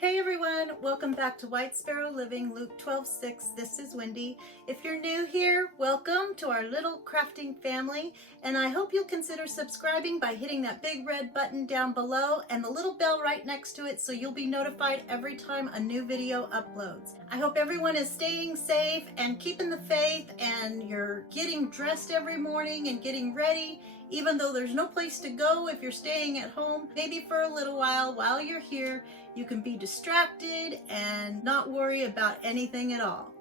Hey everyone, welcome back to White Sparrow Living, Luke 12:6. This is Wendy. If you're new here, welcome to our little crafting family, and I hope you'll consider subscribing by hitting that big red button down below and the little bell right next to it so you'll be notified every time a new video uploads. I hope everyone is staying safe and keeping the faith, and you're getting dressed every morning and getting ready, even though there's no place to go. If you're staying at home, maybe for a little while you're here, you can be distracted and not worry about anything at all.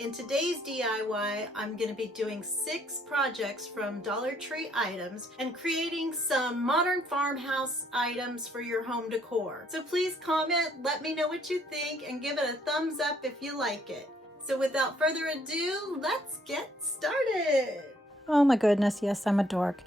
In today's DIY, I'm going to be doing 6 projects from Dollar Tree items and creating some modern farmhouse items for your home decor. So please comment, let me know what you think, and give it a thumbs up if you like it. So without further ado, let's get started. Oh my goodness, yes, I'm a dork.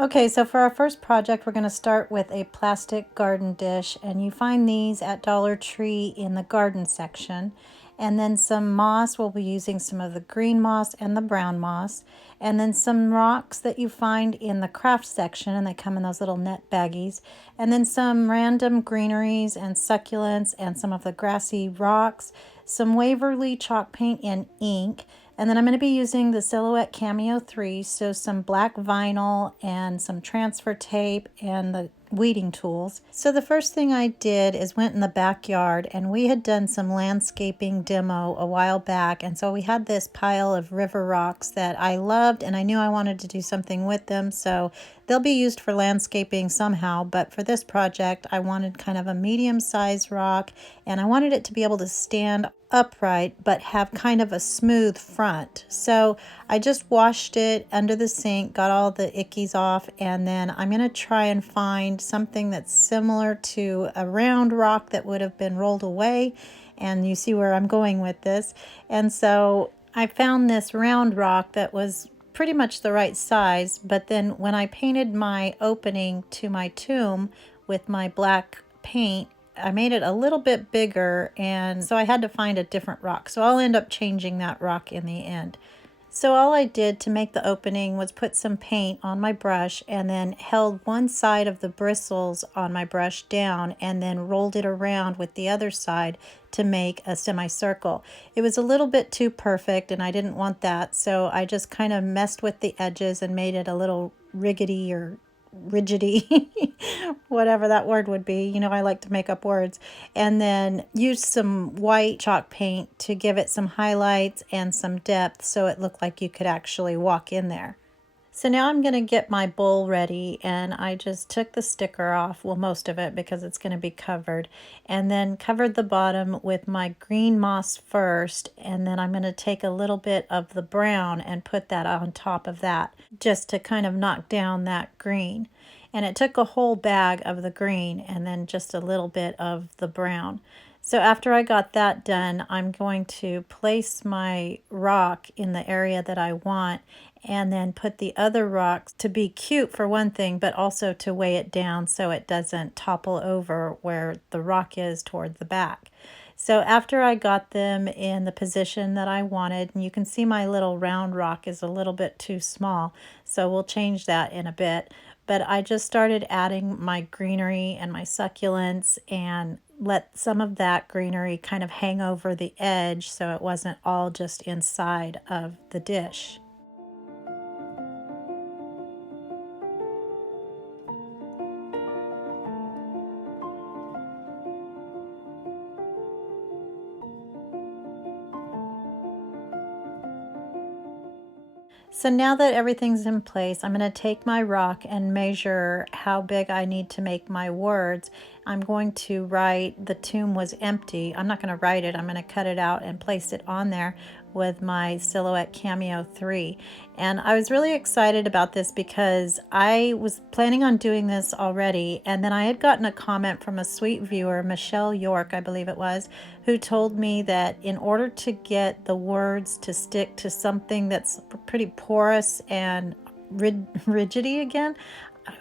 Okay, so for our first project, we're going to start with a plastic garden dish, and you find these at Dollar Tree in the garden section. And then some moss, we'll be using some of the green moss and the brown moss. And then some rocks that you find in the craft section, and they come in those little net baggies. And then some random greeneries and succulents and some of the grassy rocks. Some Waverly chalk paint and ink. And then I'm going to be using the Silhouette Cameo 3, so some black vinyl and some transfer tape and the weeding tools. So the first thing I did is went in the backyard, and we had done some landscaping demo a while back, and so we had this pile of river rocks that I loved, and I knew I wanted to do something with them, so they'll be used for landscaping somehow. But for this project, I wanted kind of a medium-sized rock, and I wanted it to be able to stand upright but have kind of a smooth front. So I just washed it under the sink, got all the ickies off, and then I'm going to try and find something that's similar to a round rock that would have been rolled away. And you see where I'm going with this. And so I found this round rock that was pretty much the right size, but then when I painted my opening to my tomb with my black paint, I made it a little bit bigger, and so I had to find a different rock. So I'll end up changing that rock in the end. So all I did to make the opening was put some paint on my brush and then held one side of the bristles on my brush down and then rolled it around with the other side to make a semicircle. It was a little bit too perfect, and I didn't want that, so I just kind of messed with the edges and made it a little riggedy or rigidy, whatever that word would be. You know, I like to make up words. And then use some white chalk paint to give it some highlights and some depth so it looked like you could actually walk in there. So now I'm going to get my bowl ready, and I just took the sticker off, well, most of it, because it's going to be covered, and then covered the bottom with my green moss first, and then I'm going to take a little bit of the brown and put that on top of that, just to kind of knock down that green. And it took a whole bag of the green and then just a little bit of the brown. So after I got that done, I'm going to place my rock in the area that I want, and then put the other rocks to be cute for one thing, but also to weigh it down so it doesn't topple over where the rock is toward the back. So after I got them in the position that I wanted, and you can see my little round rock is a little bit too small, so we'll change that in a bit. But I just started adding my greenery and my succulents and let some of that greenery kind of hang over the edge so it wasn't all just inside of the dish. So now that everything's in place, I'm going to take my rock and measure how big I need to make my words. I'm going to write "the tomb was empty." I'm not going to write it. I'm going to cut it out and place it on there with my Silhouette Cameo 3. And I was really excited about this because I was planning on doing this already, and then I had gotten a comment from a sweet viewer, Michelle York, I believe it was, who told me that in order to get the words to stick to something that's pretty porous and rigidity again,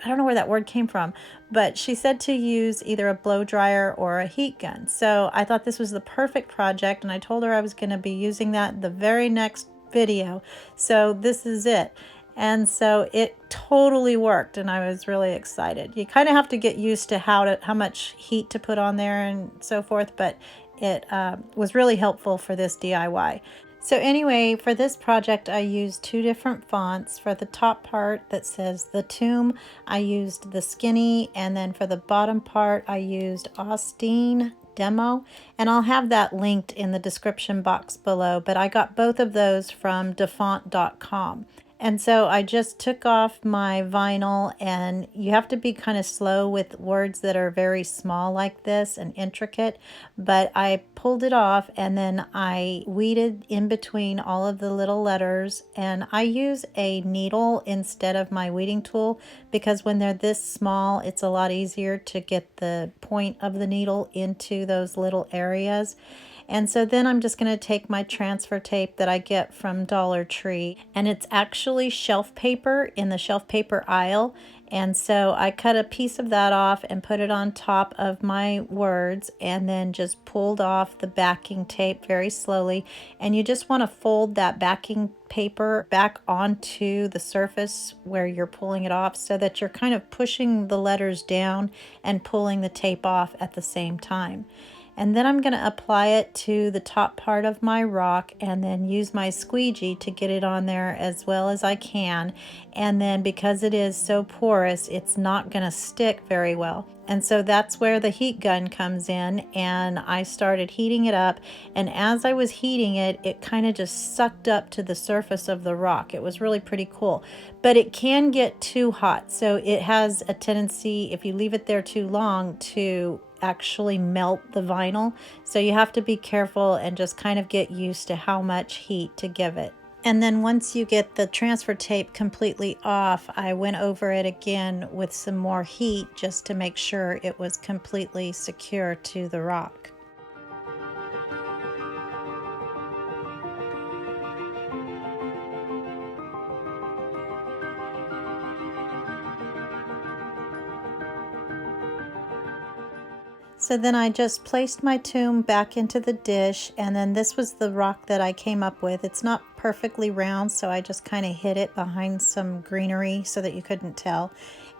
I don't know where that word came from, but she said to use either a blow dryer or a heat gun. So I thought this was the perfect project, and I told her I was going to be using that the very next video. So this is it. And so it totally worked, and I was really excited. You kind of have to get used to how much heat to put on there and so forth, but it was really helpful for this DIY. So anyway, for this project, I used two different fonts. For the top part that says The Tomb, I used the Skinny, and then for the bottom part, I used Austine Demo, and I'll have that linked in the description box below, but I got both of those from defont.com. And so I just took off my vinyl, and you have to be kind of slow with words that are very small like this and intricate, but I pulled it off and then I weeded in between all of the little letters, and I use a needle instead of my weeding tool because when they're this small, it's a lot easier to get the point of the needle into those little areas. And so then I'm just going to take my transfer tape that I get from Dollar Tree, and it's actually shelf paper in the shelf paper aisle. And so I cut a piece of that off and put it on top of my words, and then just pulled off the backing tape very slowly. And you just want to fold that backing paper back onto the surface where you're pulling it off so that you're kind of pushing the letters down and pulling the tape off at the same time. And then I'm going to apply it to the top part of my rock and then use my squeegee to get it on there as well as I can. And then because it is so porous, it's not going to stick very well. And so that's where the heat gun comes in, and I started heating it up. And as I was heating it, it kind of just sucked up to the surface of the rock. It was really pretty cool, but it can get too hot. So it has a tendency, if you leave it there too long, to actually melt the vinyl. So you have to be careful and just kind of get used to how much heat to give it. And then once you get the transfer tape completely off, I went over it again with some more heat just to make sure it was completely secure to the rock. So then I just placed my tomb back into the dish, and then this was the rock that I came up with. It's not perfectly round, so I just kind of hid it behind some greenery so that you couldn't tell.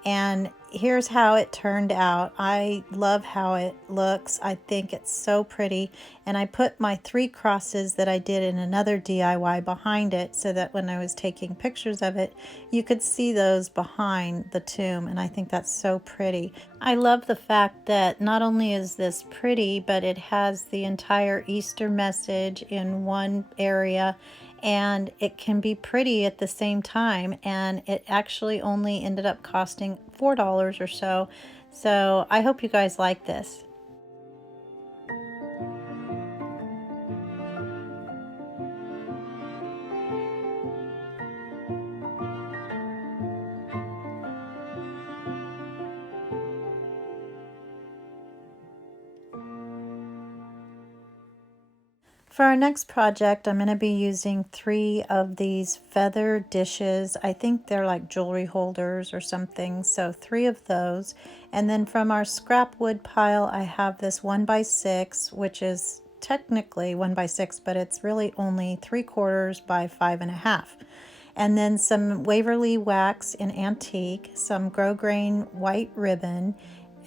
And here's how it turned out. I love how it looks. I think it's so pretty. And I put my 3 crosses that I did in another DIY behind it so that when I was taking pictures of it, you could see those behind the tomb. And I think that's so pretty. I love the fact that not only is this pretty, but it has the entire Easter message in one area, and it can be pretty at the same time, and it actually only ended up costing $4 or so. So I hope you guys like this. For our next project, I'm going to be using 3 of these feather dishes. I think they're like jewelry holders or something, so 3 of those. And then from our scrap wood pile, I have this 1x6, which is technically 1x6, but it's really only 3/4 by 5.5. And then some Waverly wax in antique, some grosgrain white ribbon,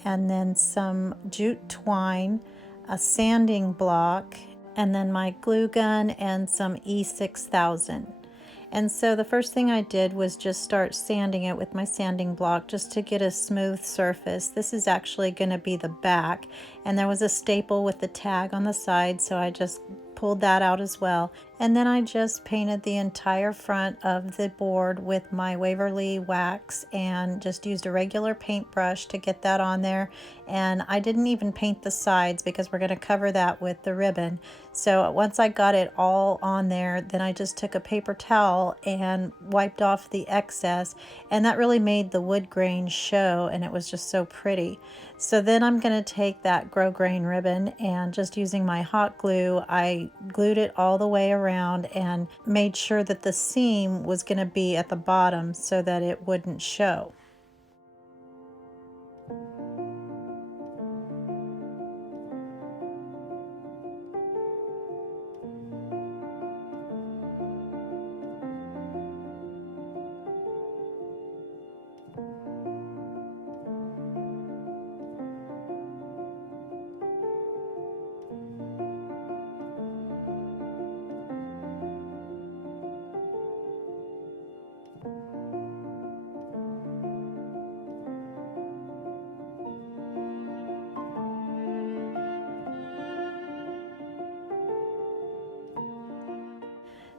and then some jute twine, a sanding block, and then my glue gun and some E6000. And so the first thing I did was just start sanding it with my sanding block just to get a smooth surface. This is actually going to be the back, and there was a staple with the tag on the side, so I just pulled that out as well. And then I just painted the entire front of the board with my Waverly wax and just used a regular paintbrush to get that on there. And I didn't even paint the sides because we're going to cover that with the ribbon. So once I got it all on there, then I just took a paper towel and wiped off the excess, and that really made the wood grain show, and it was just so pretty. So then I'm going to take that grosgrain ribbon, and just using my hot glue, I glued it all the way around and made sure that the seam was going to be at the bottom so that it wouldn't show.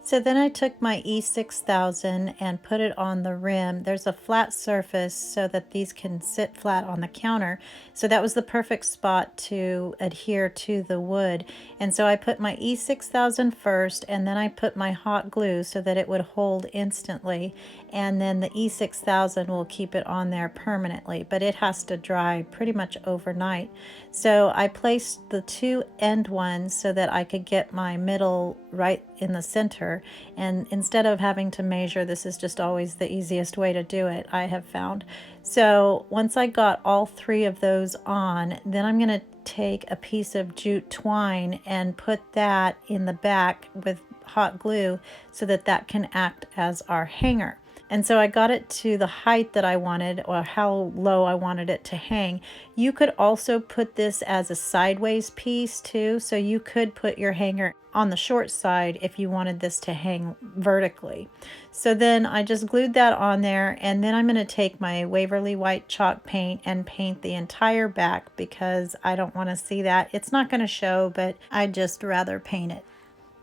So then I took my E6000 and put it on the rim. There's a flat surface so that these can sit flat on the counter. So that was the perfect spot to adhere to the wood. And so I put my E6000 first, and then I put my hot glue so that it would hold instantly. And then the E6000 will keep it on there permanently, but it has to dry pretty much overnight. So I placed the two end ones so that I could get my middle right in the center. And instead of having to measure, this is just always the easiest way to do it, I have found. So once I got all three of those on, then I'm going to take a piece of jute twine and put that in the back with hot glue so that that can act as our hanger. And so I got it to the height that I wanted, or how low I wanted it to hang. You could also put this as a sideways piece too, so you could put your hanger on the short side if you wanted this to hang vertically. So then I just glued that on there, and then I'm going to take my Waverly white chalk paint and paint the entire back because I don't want to see that. It's not going to show, but I'd just rather paint it.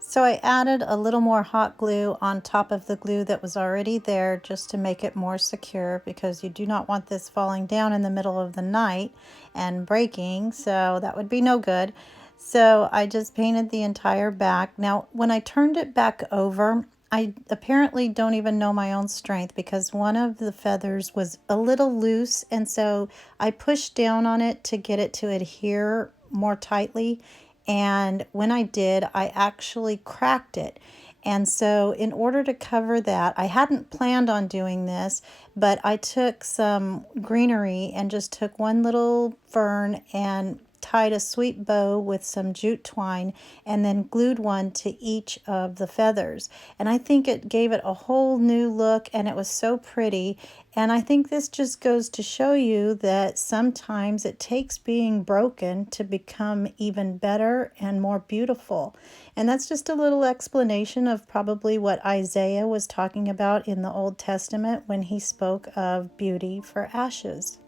So I added a little more hot glue on top of the glue that was already there just to make it more secure, because you do not want this falling down in the middle of the night and breaking, so that would be no good. So I just painted the entire back. Now when I turned it back over, I apparently don't even know my own strength, because one of the feathers was a little loose, and so I pushed down on it to get it to adhere more tightly. And when I did, I actually cracked it. And so in order to cover that, I hadn't planned on doing this, but I took some greenery and just took one little fern and tied a sweet bow with some jute twine and then glued one to each of the feathers. And I think it gave it a whole new look, and it was so pretty. And I think this just goes to show you that sometimes it takes being broken to become even better and more beautiful. And that's just a little explanation of probably what Isaiah was talking about in the Old Testament when he spoke of beauty for ashes.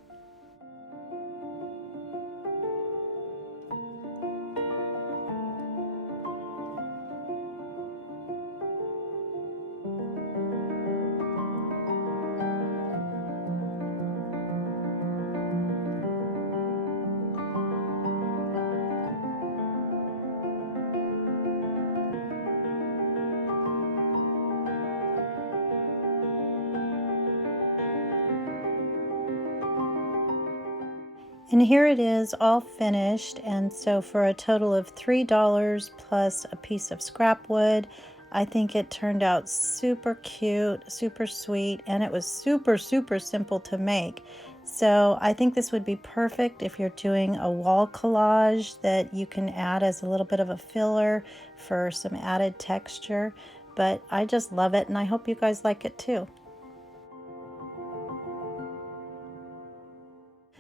And here it is all finished, and so for a total of $3 plus a piece of scrap wood, I think it turned out super cute, super sweet, and it was super simple to make. So I think this would be perfect if you're doing a wall collage that you can add as a little bit of a filler for some added texture. But I just love it, and I hope you guys like it too.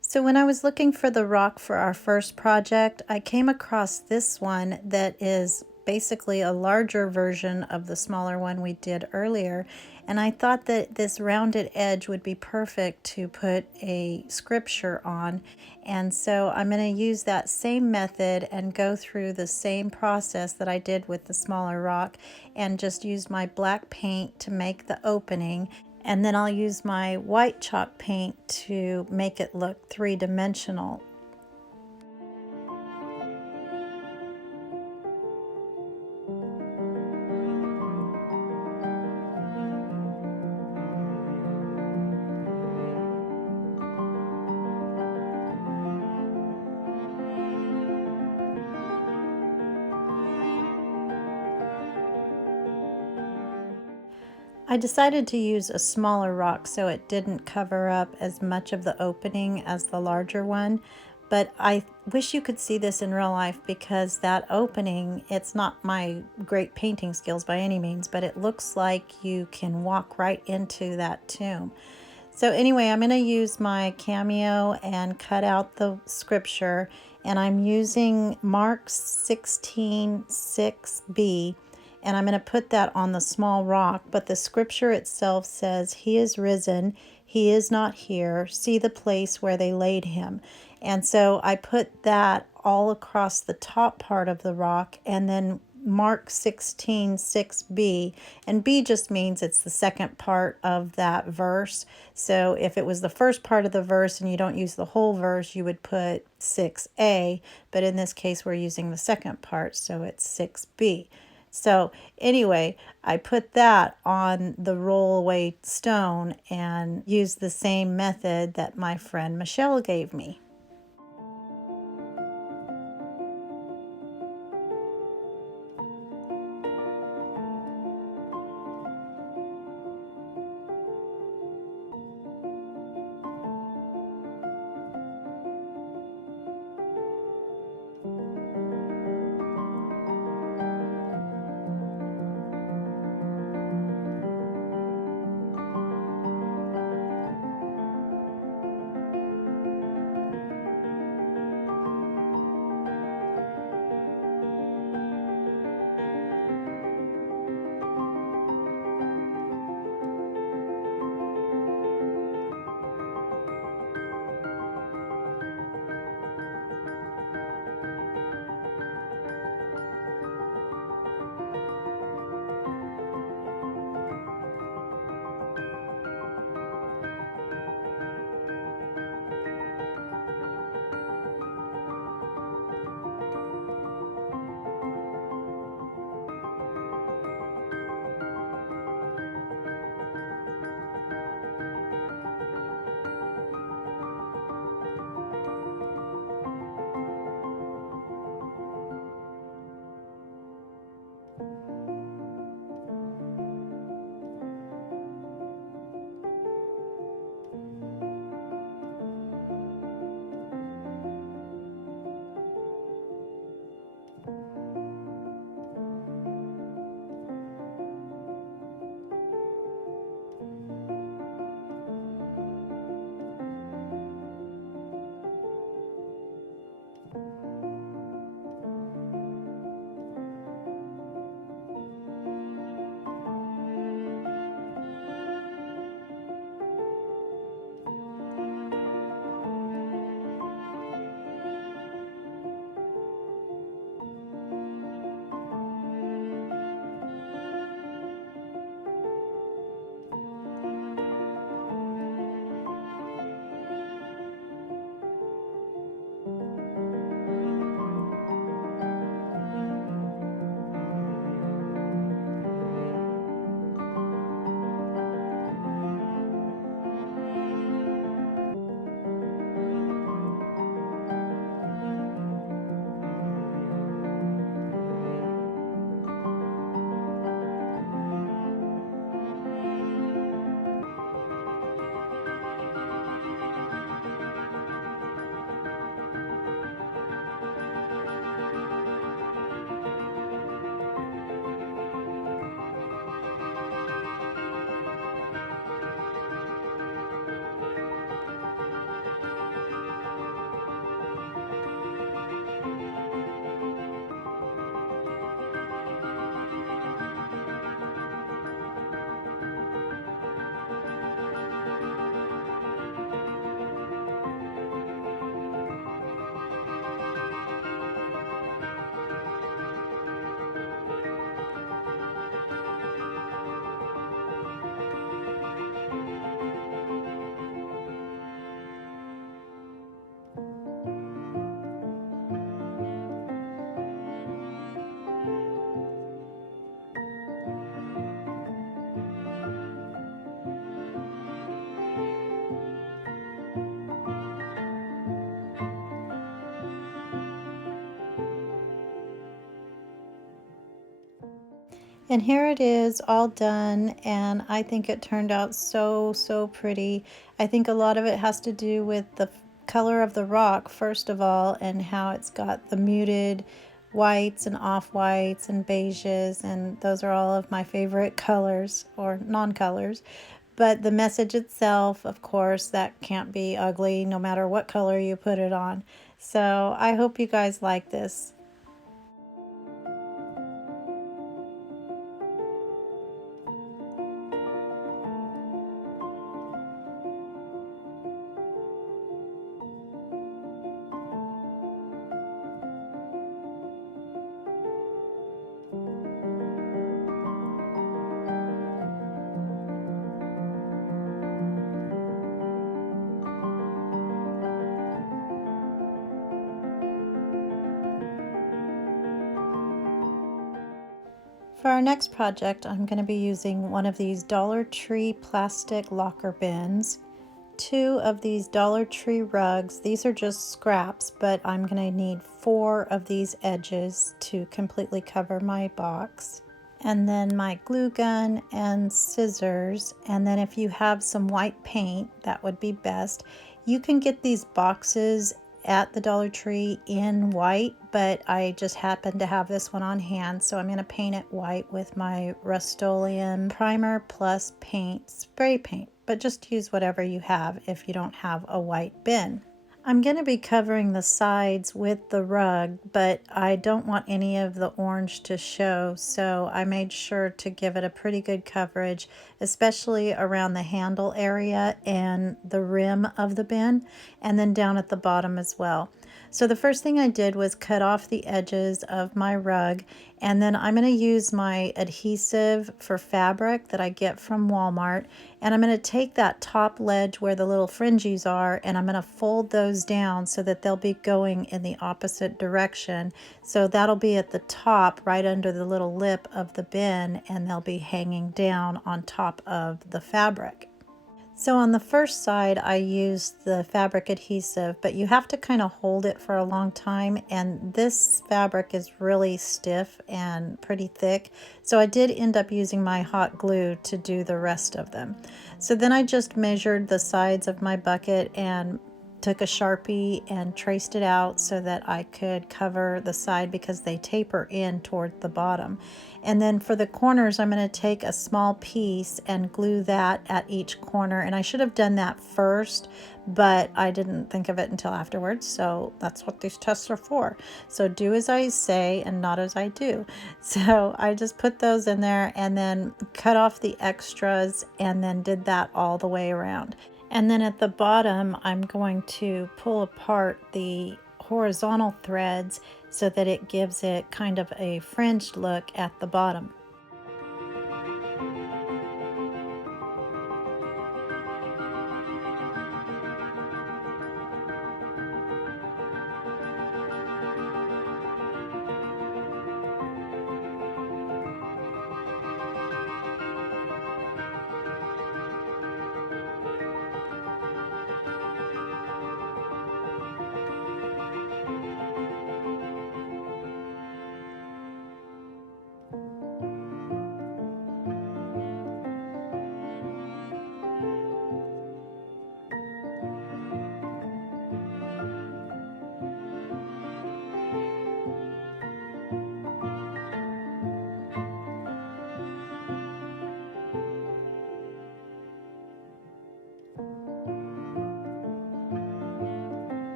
So when I was looking for the rock for our first project, I came across this one that is basically a larger version of the smaller one we did earlier. And I thought that this rounded edge would be perfect to put a scripture on. And so I'm going to use that same method and go through the same process that I did with the smaller rock, and just use my black paint to make the opening. And then I'll use my white chalk paint to make it look three-dimensional. I decided to use a smaller rock so it didn't cover up as much of the opening as the larger one, but I wish you could see this in real life, because that opening, it's not my great painting skills by any means, but it looks like you can walk right into that tomb. So anyway, I'm going to use my cameo and cut out the scripture, and I'm using Mark 16:6b. And I'm going to put that on the small rock, but the scripture itself says, "He is risen, he is not here, see the place where they laid him." And so I put that all across the top part of the rock, and then mark 16 6b, and b just means it's the second part of that verse. So if it was the first part of the verse and you don't use the whole verse, you would put 6a, but in this case we're using the second part, so it's 6b. So anyway, I put that on the rollaway stone and used the same method that my friend Michelle gave me. And here it is all done, and I think it turned out so pretty. I think a lot of it has to do with the color of the rock, first of all, and how it's got the muted whites and off-whites and beiges, and those are all of my favorite colors, or non-colors. But the message itself, of course, that can't be ugly no matter what color you put it on. So I hope you guys like this. For our next project, I'm going to be using one of these Dollar Tree plastic locker bins, two of these Dollar Tree rugs. These are just scraps, but I'm going to need 4 of these edges to completely cover my box. And then my glue gun and scissors. And then if you have some white paint, that would be best. You can get these boxes at the Dollar Tree in white, but I just happen to have this one on hand, so I'm going to paint it white with my rust-oleum primer plus paint, spray paint, but just use whatever you have if you don't have a white bin. I'm going to be covering the sides with the rug, but I don't want any of the orange to show, so I made sure to give it a pretty good coverage, especially around the handle area and the rim of the bin, and then down at the bottom as well. So the first thing I did was cut off the edges of my rug, and then I'm going to use my adhesive for fabric that I get from Walmart, and I'm going to take that top ledge where the little fringes are, and I'm going to fold those down so that they'll be going in the opposite direction. So that'll be at the top right under the little lip of the bin, and they'll be hanging down on top of the fabric. So on the first side I used the fabric adhesive, but you have to kind of hold it for a long time, and this fabric is really stiff and pretty thick, so I did end up using my hot glue to do the rest of them. So then I just measured the sides of my bucket and took a Sharpie and traced it out so that I could cover the side because they taper in toward the bottom. And then for the corners, I'm going to take a small piece and glue that at each corner. And I should have done that first, but I didn't think of it until afterwards. So that's what these tests are for. So do as I say and not as I do. So I just put those in there and then cut off the extras and then did that all the way around. And then at the bottom, I'm going to pull apart the horizontal threads so that it gives it kind of a fringed look at the bottom.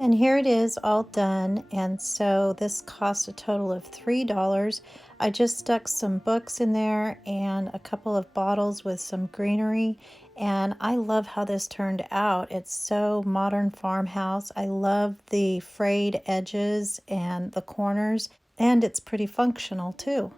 And here it is all done, and so this cost a total of $3. I just stuck some books in there and a couple of bottles with some greenery, and I love how this turned out. It's so Modern Farmhouse. I love the frayed edges and the corners, and it's pretty functional too.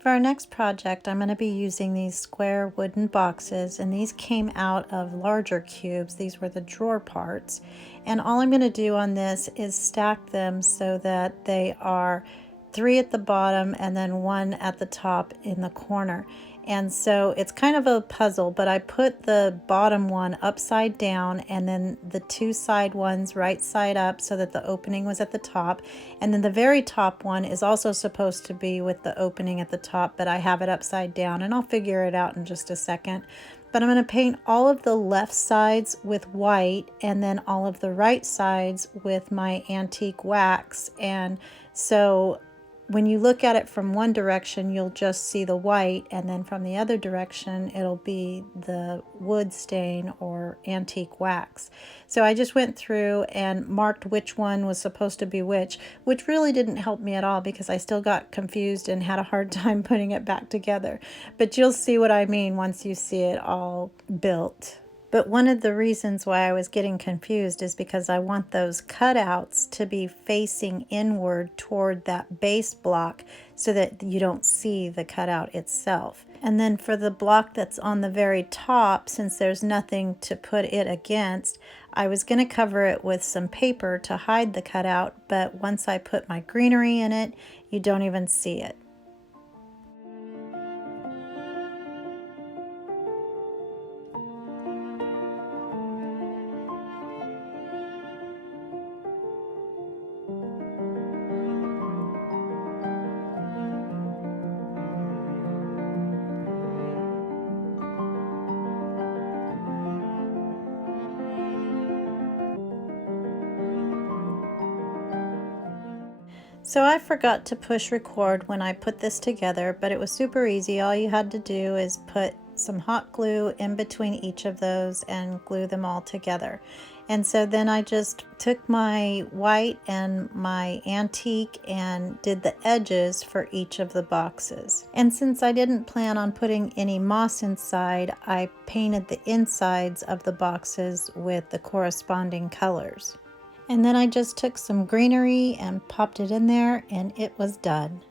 For our next project, I'm going to be using these square wooden boxes, and these came out of larger cubes. These were the drawer parts, and all I'm going to do on this is stack them so that they are 3 at the bottom and then 1 at the top in the corner. And so it's kind of a puzzle, but I put the bottom one upside down and then the 2 side ones right side up so that the opening was at the top. And then the very top one is also supposed to be with the opening at the top, but I have it upside down, and I'll figure it out in just a second. But I'm going to paint all of the left sides with white and then all of the right sides with my antique wax. And so when you look at it from one direction, you'll just see the white, and then from the other direction, it'll be the wood stain or antique wax. So I just went through and marked which one was supposed to be which really didn't help me at all because I still got confused and had a hard time putting it back together. But you'll see what I mean once you see it all built. But one of the reasons why I was getting confused is because I want those cutouts to be facing inward toward that base block so that you don't see the cutout itself. And then for the block that's on the very top, since there's nothing to put it against, I was going to cover it with some paper to hide the cutout, but once I put my greenery in it, you don't even see it. So I forgot to push record when I put this together, but it was super easy. All you had to do is put some hot glue in between each of those and glue them all together. And so then I just took my white and my antique and did the edges for each of the boxes. And since I didn't plan on putting any moss inside, I painted the insides of the boxes with the corresponding colors. And then I just took some greenery and popped it in there, and it was done.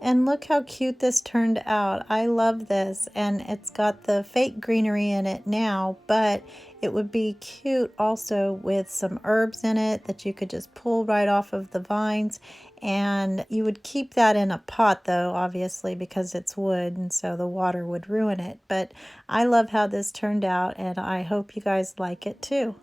And look how cute this turned out. I love this, and it's got the fake greenery in it now, but it would be cute also with some herbs in it that you could just pull right off of the vines. And you would keep that in a pot though, obviously, because it's wood, and so the water would ruin it. But I love how this turned out, and I hope you guys like it too.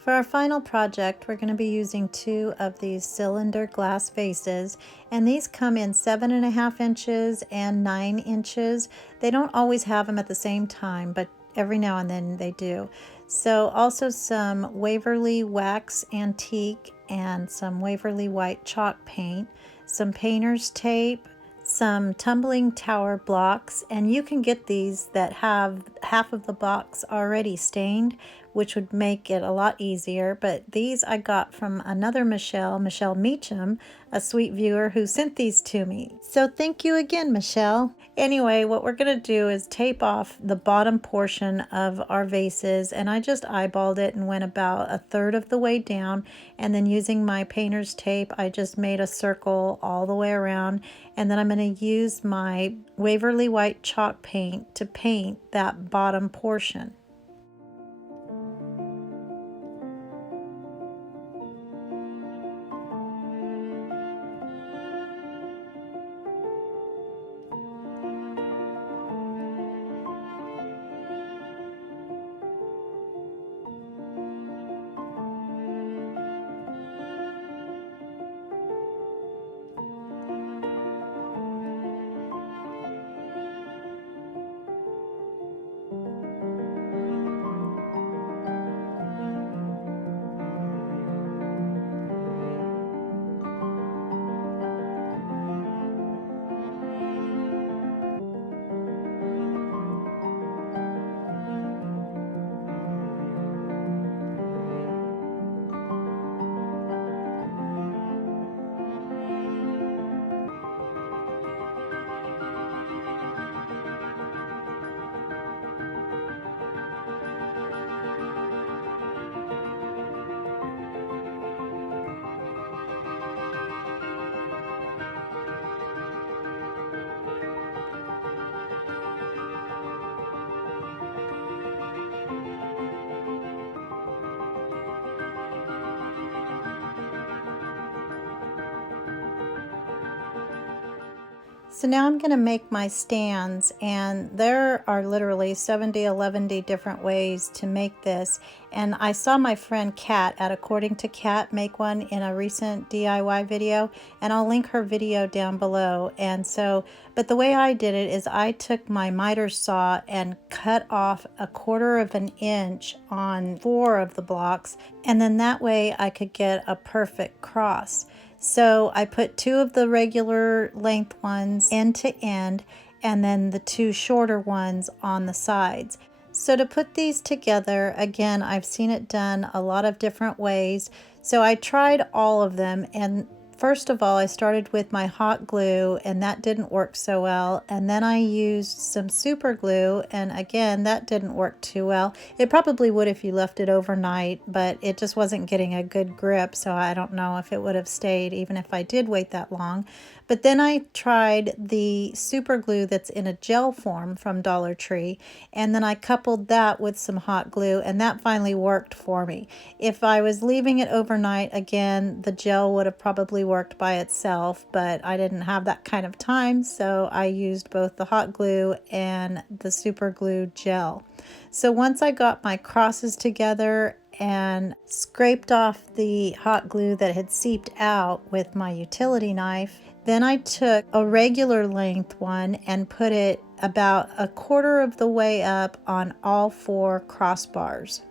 For our final project, we're going to be using 2 of these cylinder glass vases, and these come in 7.5 inches and 9 inches. They don't always have them at the same time, but every now and then they do. So also some Waverly Wax Antique and some Waverly White Chalk Paint, some painter's tape, some tumbling tower blocks, and you can get these that have half of the box already stained, which would make it a lot easier. But these I got from another Michelle Meacham, a sweet viewer who sent these to me. So thank you again, Michelle. Anyway, what we're going to do is tape off the bottom portion of our vases, and I just eyeballed it and went about 1/3 of the way down, and then using my painter's tape, I just made a circle all the way around, and then I'm going to use my Waverly White Chalk Paint to paint that bottom portion. So now I'm going to make my stands, and there are literally 11 different ways to make this. And I saw my friend Kat at According to Kat make one in a recent DIY video, and I'll link her video down below. And so, but the way I did it is I took my miter saw and cut off 1/4 of an inch on 4 of the blocks, and then that way I could get a perfect cross. So I put 2 of the regular length ones end to end, and then the 2 shorter ones on the sides. So to put these together, again, I've seen it done a lot of different ways. So I tried all of them, and first of all, I started with my hot glue, and that didn't work so well. And then I used some super glue, and again, that didn't work too well. It probably would if you left it overnight, but it just wasn't getting a good grip, so I don't know if it would have stayed even if I did wait that long. But then I tried the super glue that's in a gel form from Dollar Tree, and then I coupled that with some hot glue, and that finally worked for me. If I was leaving it overnight, again, the gel would have probably worked by itself, but I didn't have that kind of time, so I used both the hot glue and the super glue gel. So once I got my crosses together and scraped off the hot glue that had seeped out with my utility knife, then I took a regular length one and put it about 1/4 of the way up on all 4 crossbars.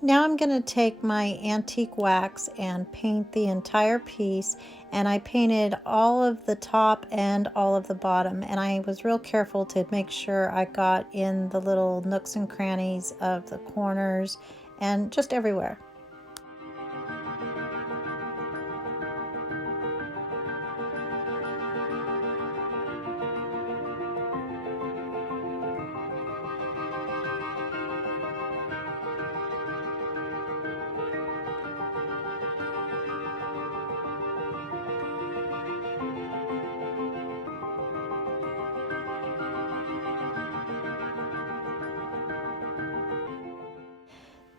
Now I'm going to take my antique wax and paint the entire piece, and I painted all of the top and all of the bottom, and I was real careful to make sure I got in the little nooks and crannies of the corners and just everywhere.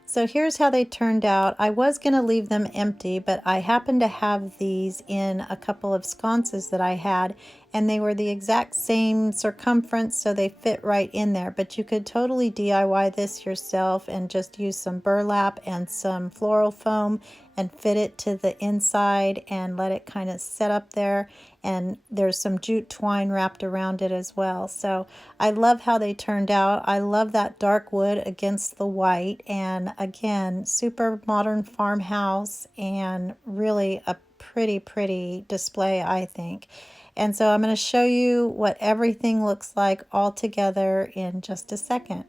So here's how they turned out. I was going to leave them empty, but I happened to have these in a couple of sconces that I had, and they were the exact same circumference, so they fit right in there. But you could totally DIY this yourself and just use some burlap and some floral foam and fit it to the inside and let it kind of set up there. And there's some jute twine wrapped around it as well. So I love how they turned out. I love that dark wood against the white, and again, super modern farmhouse, and really a pretty display, I think. And so I'm going to show you what everything looks like all together in just a second.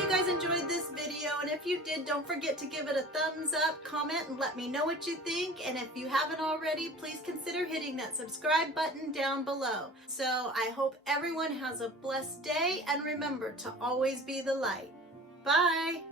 you guys enjoyed this video, and if you did, don't forget to give it a thumbs up, comment, and let me know what you think. And if you haven't already, please consider hitting that subscribe button down below. So I hope everyone has a blessed day, and remember to always be the light. Bye!